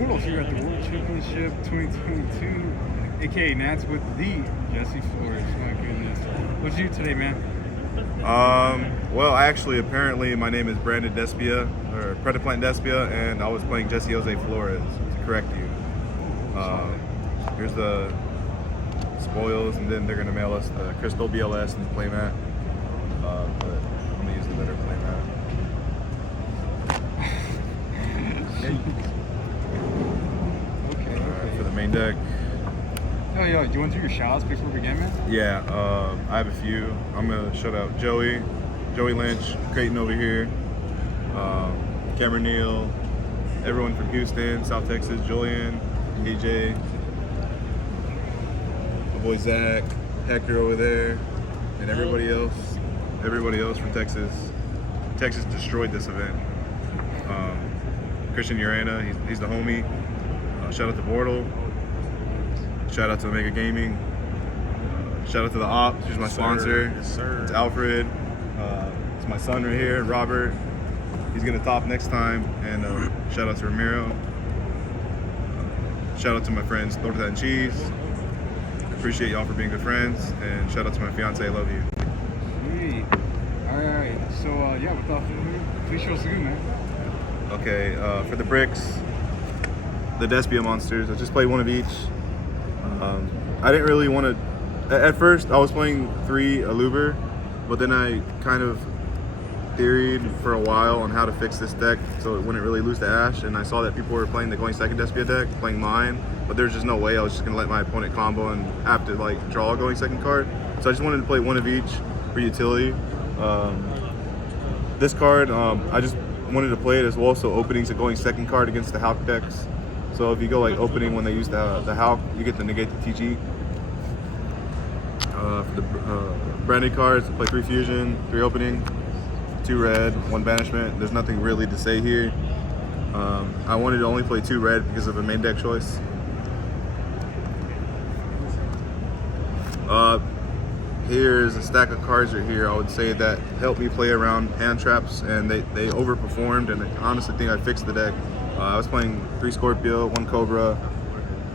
Portal here at the World Championship 2022, aka Nats with the Jesse Flores. My goodness. What'd you do today, man? Well, apparently my name is Brandon Despia, or Prediplant Despia, and I was playing Jesse Flores, to correct you. Here's the spoils, and then they're going to mail us the Crystal BLS and the playmat. But I'm going to use the better playmat. Okay. For the main deck. Oh, yeah. Do you want to do your shoutouts before we begin, man? Yeah, I have a few. I'm going to shout out Joey Lynch, Creighton over here, Cameron Neal, everyone from Houston, South Texas, Julian, DJ, my boy Zach, Hector over there, and everybody else from Texas. Texas destroyed this event. Christian Urana, he's the homie. Shout out to Bortle. Shout out to Omega Gaming. Shout out to the Ops, who's my sponsor. Yes, sir. It's Alfred. It's my son right here, Robert. He's gonna top next time. And shout out to Ramiro. Shout out to my friends Torta and Cheese. Appreciate y'all for being good friends. And shout out to my fiance, I love you. Hey. All right. So, yeah, without further ado, please show us again, man. Okay, for the bricks, the Despia monsters, I just played one of each. I didn't really want to, at first I was playing 3 Aluber, but then I kind of theoried for a while on how to fix this deck so it wouldn't really lose to Ash, and I saw that people were playing the going second Despia deck, playing mine, but there's just no way I was just going to let my opponent combo and have to like draw a going second card. So I just wanted to play one of each for utility. This card, I just wanted to play it as well, so opening's a going second card against the Hulk decks. So if you go like opening when they use the Hulk, you get to negate the TG. For the branded cards, play 3 fusion, 3 opening, 2 red, 1 banishment. There's nothing really to say here. I wanted to only play 2 red because of a main deck choice. Here's a stack of cards right here. I would say that helped me play around hand traps, and they overperformed, and I honestly think I fixed the deck. I was playing 3 Scorpio, 1 Cobra,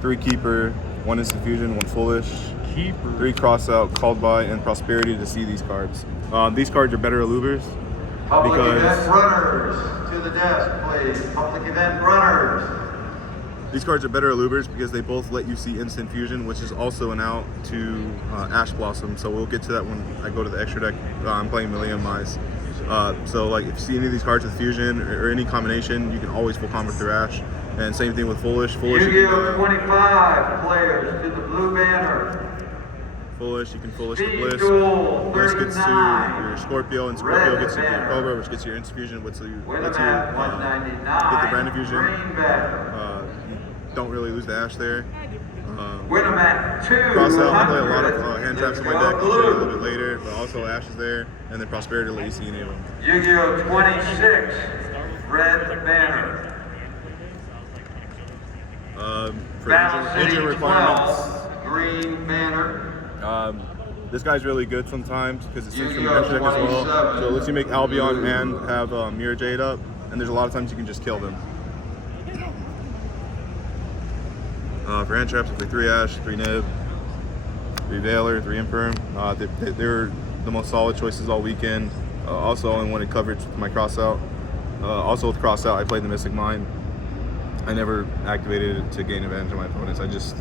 3 Keeper, 1 Instant Fusion, 1 Foolish, 3 Crossout, Called By, and Prosperity to see these cards. These cards are better Alubers. Public event runners to the desk, please. Public event runners. These cards are better Alubers because they both let you see Instant Fusion, which is also an out to Ash Blossom. So we'll get to that when I go to the extra deck. I'm playing Millennium Mice. So like if you see any of these cards with Fusion or any combination, you can always full combo through Ash. And same thing with Foolish. Yu-Gi-Oh! 25 players to the blue banner. Foolish, you can Foolish the Bliss. Duel, Bliss gets to 39. your Scorpio, and Scorpio gets to your Cobra, which gets you your Instant Fusion, which lets you get the Branded Fusion. You don't really lose the Ash there. Winamat 2. Crossout, I play a lot of hand traps in my deck. I'll show you a little bit later, but also Ash is there, and then Prosperity to let you see any of them. Yu-Gi-Oh! 26. Red banner. For Battle engine City requirements, 12. Green banner. this guy's really good sometimes because it seems from the Yu-Gi-Oh! extra deck as well. 27. So it lets you make Albion and have Mirror Jade up, and there's a lot of times you can just kill them. For hand traps, I play 3 Ash, 3 Nib, 3 Veiler, 3 Imperm. They're the most solid choices all weekend. Also, only wanted coverage with my Crossout. Also with Crossout, I played the Mystic Mine. I never activated it to gain advantage of my opponents. I just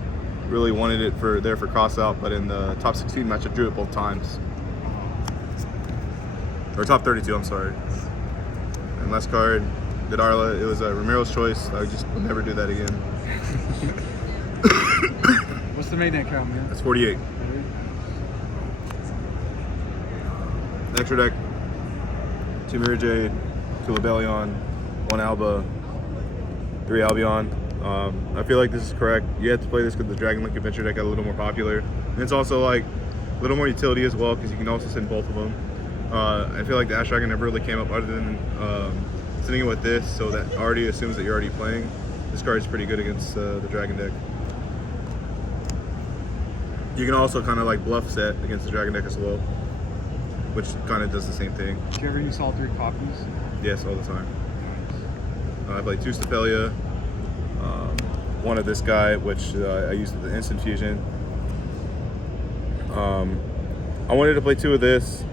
really wanted it for Crossout, but in the top 16 match, I drew it both times. Or top 32, I'm sorry. And last card, Vidarla. It was Ramiro's choice. I just would never do that again. What's the main deck count, man? That's 48. Extra deck, 2 Mirror Jade, 2 Lebellion, 1 Alba, 3 Albion. I feel like this is correct. You have to play this because the Dragon Link Adventure deck got a little more popular. And it's also like a little more utility as well because you can also send both of them. I feel like the Ash Dragon never really came up other than sending it with this, so that already assumes that you're already playing. This card is pretty good against the Dragon deck. You can also kind of like bluff set against the Dragon deck as well, which kind of does the same thing. Do you ever use all 3 copies? Yes, all the time. I play 2 Stapelia, One of this guy, which I used with the instant fusion. I wanted to play 2 of this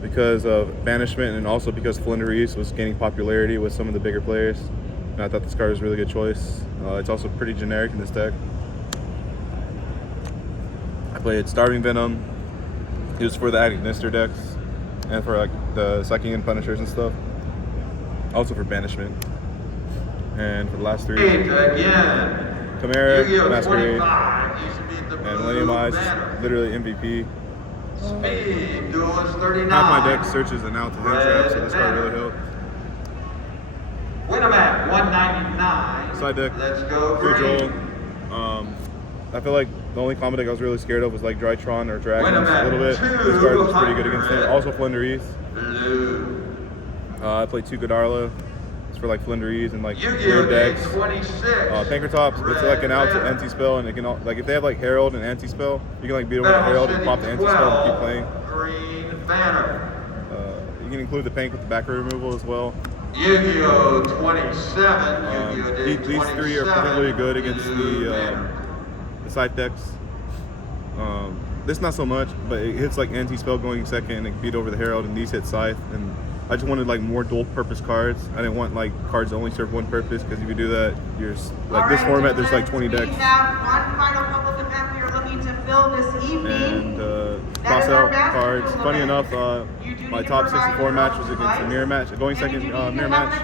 because of banishment and also because Flynn was gaining popularity with some of the bigger players. And I thought this card was a really good choice. It's also pretty generic in this deck. I played Starving Venom. It was for the Agnister decks and for like the Psychic and Punishers and stuff. Also for banishment. And for the last 3, Chimera, Masquerade, and Millennium Eyes, literally MVP. Speed Duelist 39. Half my deck searches and out to hand trap, so this card really helped. Win 'em at 199. Side deck, Let's go Free green. Joel. I feel like the only combo deck I was really scared of was like Drytron or Dragons Win 'em a little bit. at This card was pretty good against him. 200. Also Flynn. Blue. I played 2 Godarla. It's for like Flynn and like Yu-Gi-Oh! weird decks. 26. Pankratops, it's like an out to anti-spell, and it can like if they have like Herald and anti-spell, you can like beat them with Herald and pop the anti-spell and keep playing. Green banner. You can include the Pank with the backer removal as well. Yu-Gi-Oh! 27. Yu-Gi-Oh! Day These 3 are 27. particularly good against Blue the banner. side decks. This not so much, but it hits like anti-spell going second, and it can beat over the Herald, and these hit Scythe. And I just wanted like more dual-purpose cards. I didn't want like cards that only serve one purpose, because if you do that, you're like this format. There's like 20 decks. We have one final public event we are looking to fill this evening. And cross out cards. Funny enough, my top 64 match was against the mirror match, going second mirror match,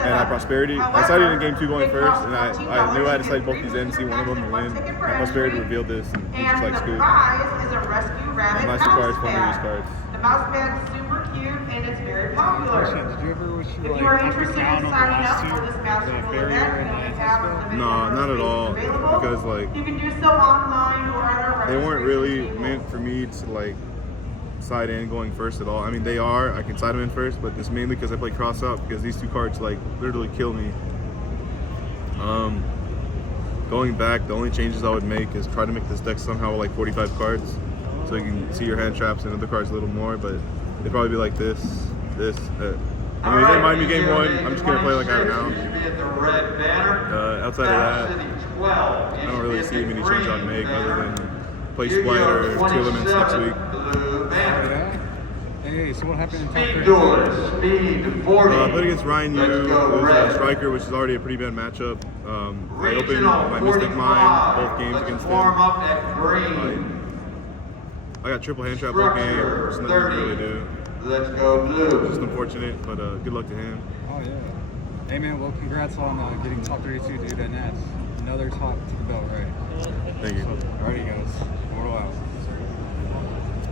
and I Prosperity. I decided in game 2 going first, and I knew I decided both these ends, see one of them to win. And Prosperity revealed this, and it just like And the scoop. prize is a Rescue Rabbit Nice mouse cards, fun to use bag. cards. The mouse bag's super cute and it's very popular. Did you ever wish you If like you are up or interested down in on the signing last up for 2, this the master barrier event, and we the only have anti-spell? limited No, number not of at all, spaces available. because like You can do so online or at our they weren't registration really table. meant for me to like side in going first at all. I mean, they are. I can side them in first, but it's mainly because I play cross out, because these 2 cards like literally kill me. Going back, the only changes I would make is try to make this deck somehow like 45 cards, so you can see your hand traps and other cards a little more. But it'd probably be like this. I mean, it didn't mind me game 1. I'm just gonna play like I am now. Outside of that, I don't really see many changes I'd make other than play Split or 2 elements next week. Yeah. Hey, so what happened in top Speed 32? Duelist. Speed 40. I played against Ryan Yu, Let's go who's red. a striker, which is already a pretty bad matchup. I opened Regional my Mystic 45. Mind both games Let's against form him. up at green. I got triple hand trap both games. Structure There's nothing to really 30. do. Let's go blue. Just unfortunate, but good luck to him. Oh yeah. Hey man, well congrats on getting top 32, dude. And that's another top to the belt, right? Thank you. So, already goes.